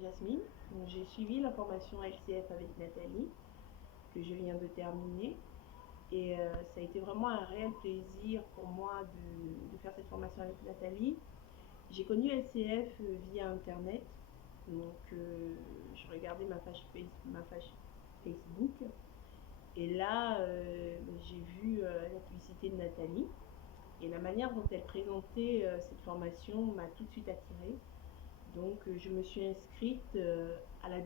Jasmine. J'ai suivi la formation LCF avec Nathalie, que je viens de terminer. Et ça a été vraiment un réel plaisir pour moi de faire cette formation avec Nathalie. J'ai connu LCF via Internet. Donc, je regardais ma page Facebook. Et là, j'ai vu la publicité de Nathalie. Et la manière dont elle présentait cette formation m'a tout de suite attirée. Donc, je me suis inscrite à la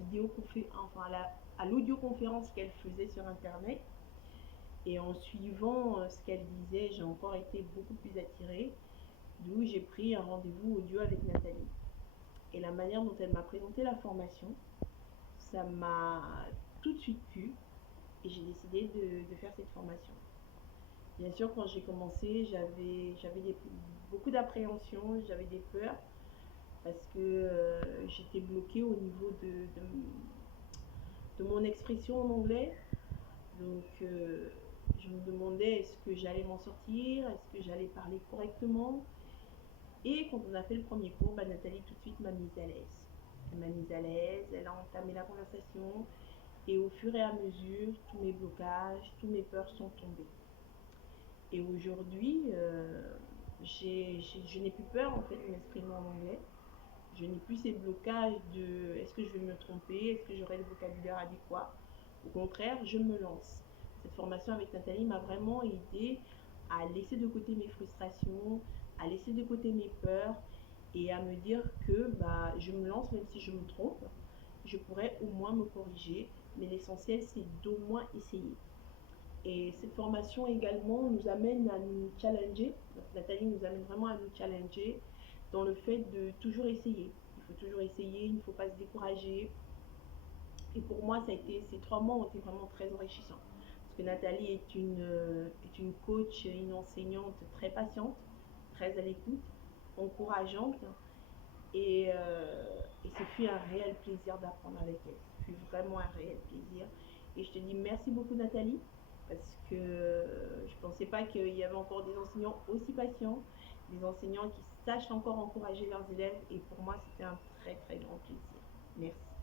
à l'audioconférence qu'elle faisait sur Internet. Et en suivant ce qu'elle disait, j'ai encore été beaucoup plus attirée. D'où j'ai pris un rendez-vous audio avec Nathalie. Et la manière dont elle m'a présenté la formation, ça m'a tout de suite plu. Et j'ai décidé de faire cette formation. Bien sûr, quand j'ai commencé, j'avais beaucoup d'appréhension, j'avais des peurs parce que j'étais bloquée au niveau de mon expression en anglais. Donc, je me demandais est-ce que j'allais m'en sortir, est-ce que j'allais parler correctement. Et quand on a fait le premier cours, Nathalie tout de suite m'a mise à l'aise. Elle m'a mise à l'aise, elle a entamé la conversation. Et au fur et à mesure, tous mes blocages, tous mes peurs sont tombés. Et aujourd'hui, je n'ai plus peur en fait de m'exprimer en anglais. Je n'ai plus ces blocages de est-ce que je vais me tromper, est-ce que j'aurai le vocabulaire adéquat. Au contraire, je me lance. Cette formation avec Nathalie m'a vraiment aidé à laisser de côté mes frustrations, à laisser de côté mes peurs et à me dire que je me lance même si je me trompe. Je pourrais au moins me corriger, mais l'essentiel c'est d'au moins essayer. Et cette formation également nous amène à nous challenger. Donc, Nathalie nous amène vraiment à nous challenger dans le fait de toujours essayer. Il faut toujours essayer, il ne faut pas se décourager. Et pour moi, ces 3 mois ont été vraiment très enrichissants. Parce que Nathalie est une coach, une enseignante très patiente, très à l'écoute, encourageante. Et ce fut un réel plaisir d'apprendre avec elle. Ce fut vraiment un réel plaisir. Et je te dis merci beaucoup Nathalie, parce que je ne pensais pas qu'il y avait encore des enseignants aussi patients, des enseignants qui sachent encore encourager leurs élèves. Et pour moi, c'était un très très grand plaisir. Merci.